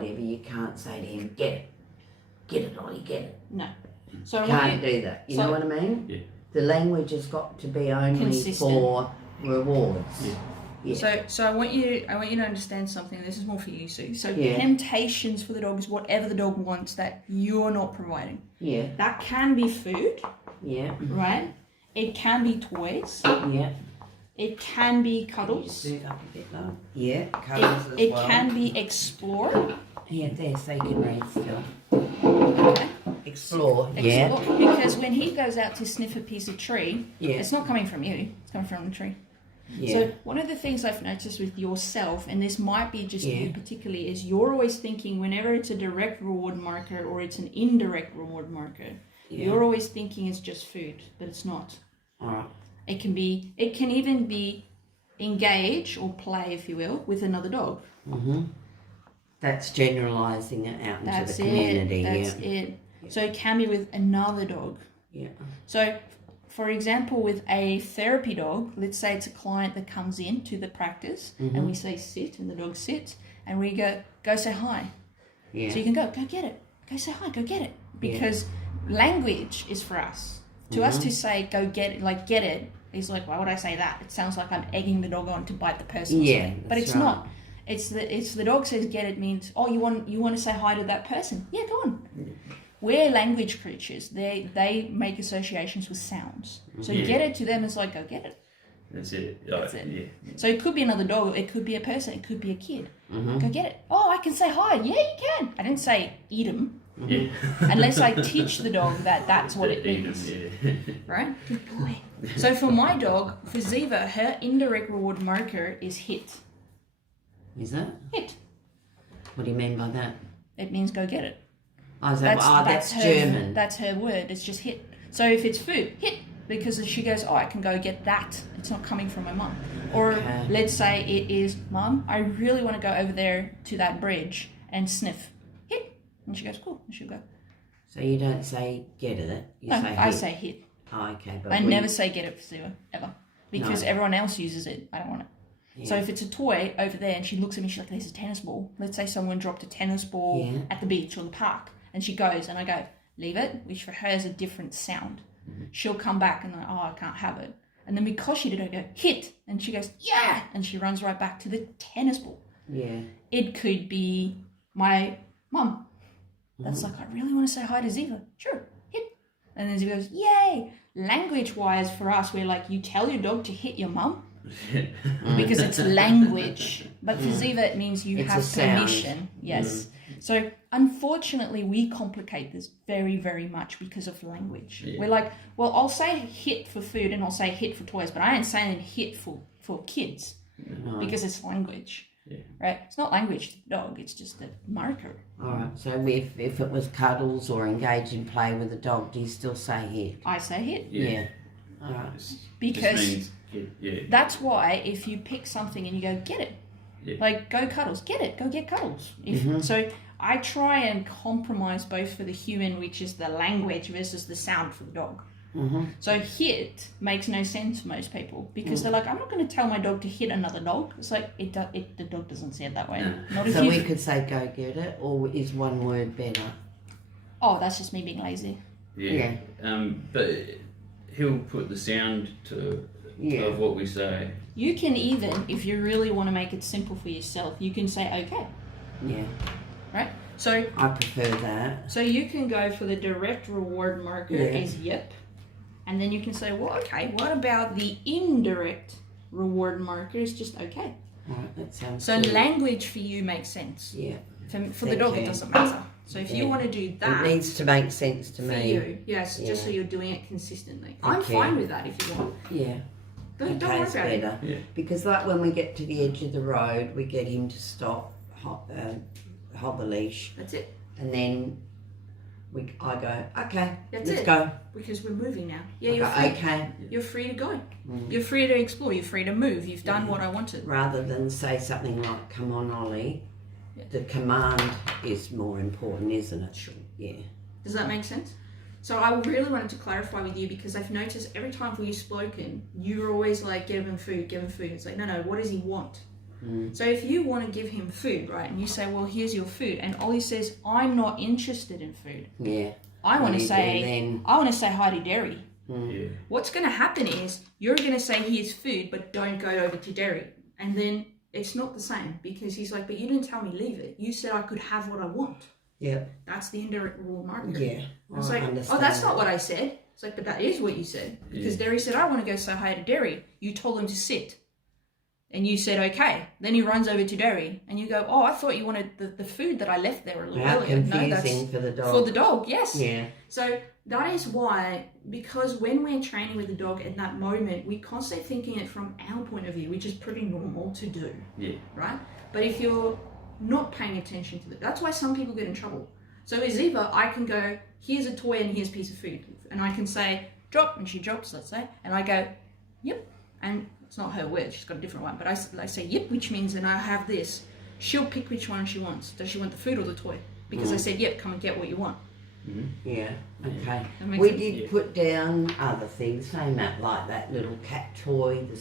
whatever, you can't say to him, get it, Ollie, get it. No. So Can't do that. You know what I mean? Yeah. The language has got to be only consistent. for rewards. Yeah. Yeah. So I want you to understand something. This is more for you, Sue. So Yeah. temptations for the dog is whatever the dog wants that you're not providing. Yeah. That can be food, Yeah. right? It can be toys. Yeah. It can be cuddles. Do it up a bit though. Yeah. Cuddles as It well. can be explore. Yeah, there, so you can read still. Okay. Explore. Yeah. Explore. Because when he goes out to sniff a piece of tree, Yeah. it's not coming from you. It's coming from the tree. Yeah. So one of the things I've noticed with yourself, and this might be just you particularly, is you're always thinking whenever it's a direct reward marker or it's an indirect reward marker, you're always thinking it's just food, but it's not. Alright. It can even be engage or play, if you will, with another dog. Mm-hmm. That's generalising it out into That's the community. That's it. So it can be with another dog. Yeah. So, for example, with a therapy dog, let's say it's a client that comes in to the practice and we say sit and the dog sits and we go say hi. Yeah. So you can go get it. Go say hi, go get it. Because language is for us. To us to say go get it, like get it, is like, why would I say that? It sounds like I'm egging the dog on to bite the person. Yeah. But it's right. not. It's the dog says get it means, oh, you want to say hi to that person. Yeah, go on. We're language creatures. They make associations with sounds. So get it to them is like, go get it. That's it. That's it. Yeah. So it could be another dog, it could be a person, it could be a kid. Go get it. Oh, I can say hi. Yeah, you can. I didn't say eat them. Yeah. Unless I teach the dog that that's what it means. Yeah. Right? Good boy. So for my dog, for Ziva, her indirect reward marker is hit. Is that? Hit. What do you mean by that? It means go get it. Oh, is that, that's her, German. That's her word. It's just hit. So if it's food, hit. Because she goes, oh, I can go get that. It's not coming from my mum. Or let's say it is, Mum, I really want to go over there to that bridge and sniff. Hit. And she goes, cool. And she'll go. So you don't say get it. You No, say hit. I say hit. Oh, okay. But I never say get it for Zero, ever. Because No. everyone else uses it. I don't want it. Yeah. So if it's a toy over there and she looks at me, she's like, there's a tennis ball. Let's say someone dropped a tennis ball at the beach or the park. And she goes and I go, leave it, which for her is a different sound. She'll come back and like, oh, I can't have it. And then because she did it, I go, hit. And she goes, yeah. And she runs right back to the tennis ball. Yeah. It could be my mum. That's like, I really want to say hi to Ziva. Sure, hit. And then Ziva goes, yay. Language-wise for us, we're like, you tell your dog to hit your mum. Because it's language. But for Ziva, it means you It's have a sound. permission. Yes. So unfortunately, we complicate this very, very much because of language. Yeah. We're like, well, I'll say hit for food and I'll say hit for toys, but I ain't saying hit for kids because it's language. Yeah. Right? It's not language to the dog, it's just a marker. All right. So if it was cuddles or engage in play with a dog, do you still say hit? I say hit. Yeah. All right. Because just means, that's why if you pick something and you go, get it, like go cuddles, get it, go get cuddles. So I try and compromise both for the human, which is the language, versus the sound for the dog. So hit makes no sense for most people because they're like, I'm not going to tell my dog to hit another dog. It's like the dog doesn't see it that way. Not if So you. we could say go get it, or is one word better? Oh, that's just me being lazy. Yeah. But he'll put the sound to of what we say. You can even, if you really want to make it simple for yourself, you can say okay. Yeah. Right? So I prefer that. So you can go for the direct reward marker is yep. And then you can say, well, okay, what about the indirect reward marker is just okay. All right, that sounds So good. language for you makes sense. Yeah. For the dog, it doesn't matter. So if you want to do that, it needs to make sense to for me. you, yes, just so you're doing it consistently. I'm Okay. fine with that if you want. Yeah. Don't Okay, worry it's about it. better. Yeah. Because like when we get to the edge of the road, we get him to stop, hold the leash, That's it. and then I go, okay, That's let's it. go. Because we're moving now. Yeah, I you're go, free. okay, You're free to go. You're free to explore. You're free to move. You've done what I wanted. rather than say something like, come on, Ollie. The command is more important, isn't it? Sure. Yeah. Does that make sense? So I really wanted to clarify with you because I've noticed every time we've spoken, you're always like, give him food, give him food. It's like, no, what does he want? So if you want to give him food, right, and you say, well, here's your food, and Ollie says, I'm not interested in food. Yeah. I want to say hi to Derry. Yeah. What's going to happen is you're going to say here's food, but don't go over to Derry. And then it's not the same because he's like, but you didn't tell me leave it. You said I could have what I want. Yeah. That's the indirect reward marketing. Yeah. I was like, oh, that's not what I said. It's like, but that is what you said. Because Derry said, I want to go say hi to Derry. You told him to sit. And you said, okay. Then he runs over to Derry. And you go, oh, I thought you wanted the food that I left there a little earlier. Confusing no, that's for the dog. For the dog, yes. Yeah. So that is why, because when we're training with the dog at that moment, we're constantly thinking it from our point of view, which is pretty normal to do. Yeah. Right? But if you're not paying attention to it, that's why some people get in trouble. So as Eva, I can go, here's a toy and here's a piece of food. And I can say, drop, and she drops, let's say. And I go, yep. And it's not her word, she's got a different one. But I say, yep, which means then I have this. She'll pick which one she wants. Does she want the food or the toy? Because I said, yep, come and get what you want. Yeah, okay. That makes We sense? did put down other things, hey Matt, like that little cat toy, the